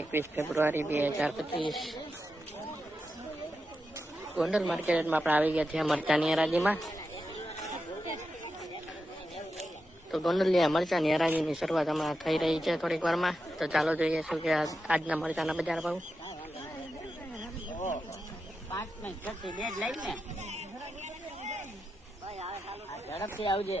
એકવીસ ફેબ્રુઆરી બે હજાર પચીસ. ગોંડલ માર્કેટમાં આપણે આવી ગયા છીએ મરચાની હરાજીમાં તો ગોંડલની મરચાની હરાજીની શરૂઆત હમણાં થઈ રહી છે થોડીક વારમાં. તો ચાલો જોઈએ શું કે આજના મરચાના બજાર ભાવ. ઝડપથી આવજે.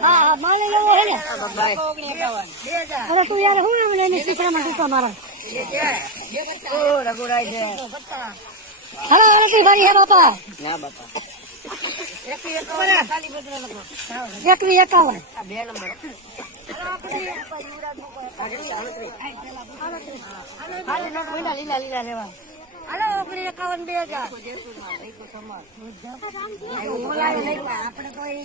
હા માલી લેવો હે ને અરે તું યાર હું એમ લઈને શીખડામાં ટૂંકા મારા હલો હલો તું ભાઈ હે બાપા ના બાપા એકવી એકાવન બે નંબર લીલા લીલા લેવા હલો ઓગણી એકાવન બે હજાર. આપણે કોઈ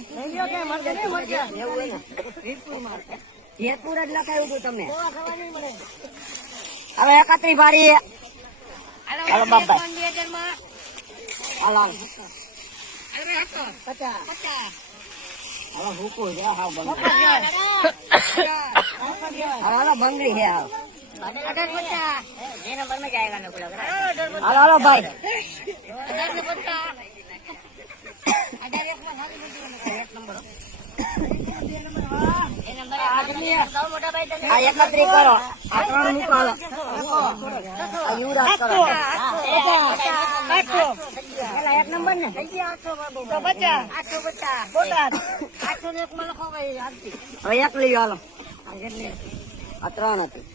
જેતપુર જ લખાયું હતું તમને. હવે એકત્રી ભારી. હાલો બાપા હાલો હવે હુકું છે હા બંગડી છે હાલો બે આ ત્રણ મૂકો હાલો આ યુવરાજ કરો પેલા એક લઈ આલો ત્રણ હતી.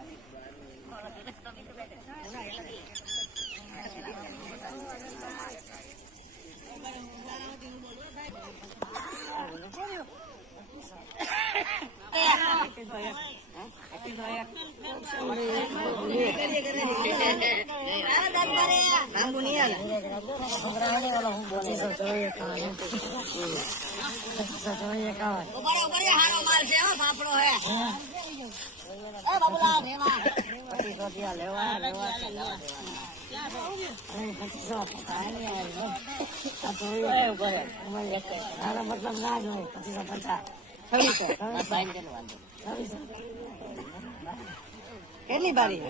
કરો. ના હું લગાડું. હાલો, હારું છે આ તો. કેટલી બારી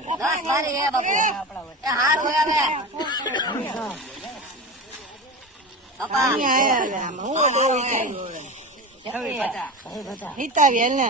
હિતાવી ને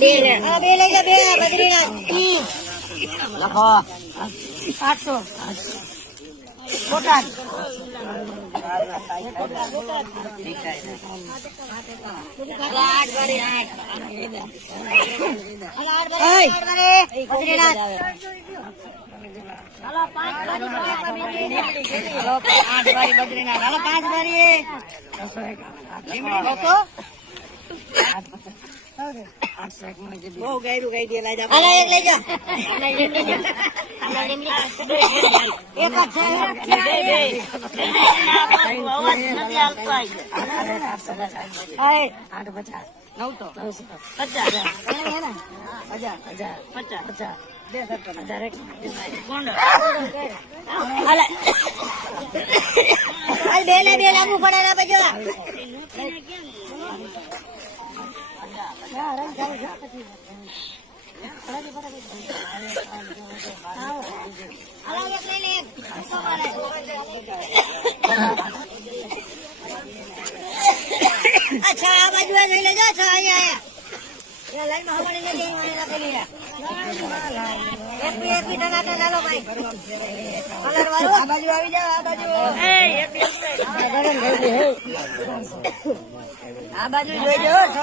બે લઈ જા બે બદ્રીનાથ. લખો આઠસો બોટાદ આઠ બારી બદ્રીનાથ હાલો, પાંચ બારી બસો બહુ ગાયરું ગાઈ દે લાજા આલા એક લઈ જા એક જ છે હાય નવસો પચાસ. હજાર હજાર પચાસ પચાસ બે સત્તર હજાર એક હાલે હાલ બે લે પડે પછી અચ્છા આ બાજુ લઈ લેજો અચ્છા અહીંયા લાઈનમાં હવાડી ને જઈ વાળે રાખેલી એક બી એક બી ટકા લાલો ભાઈ આ બાજુ આવી જાવ આ બાજુ. આ બાજુ જોઈજો છ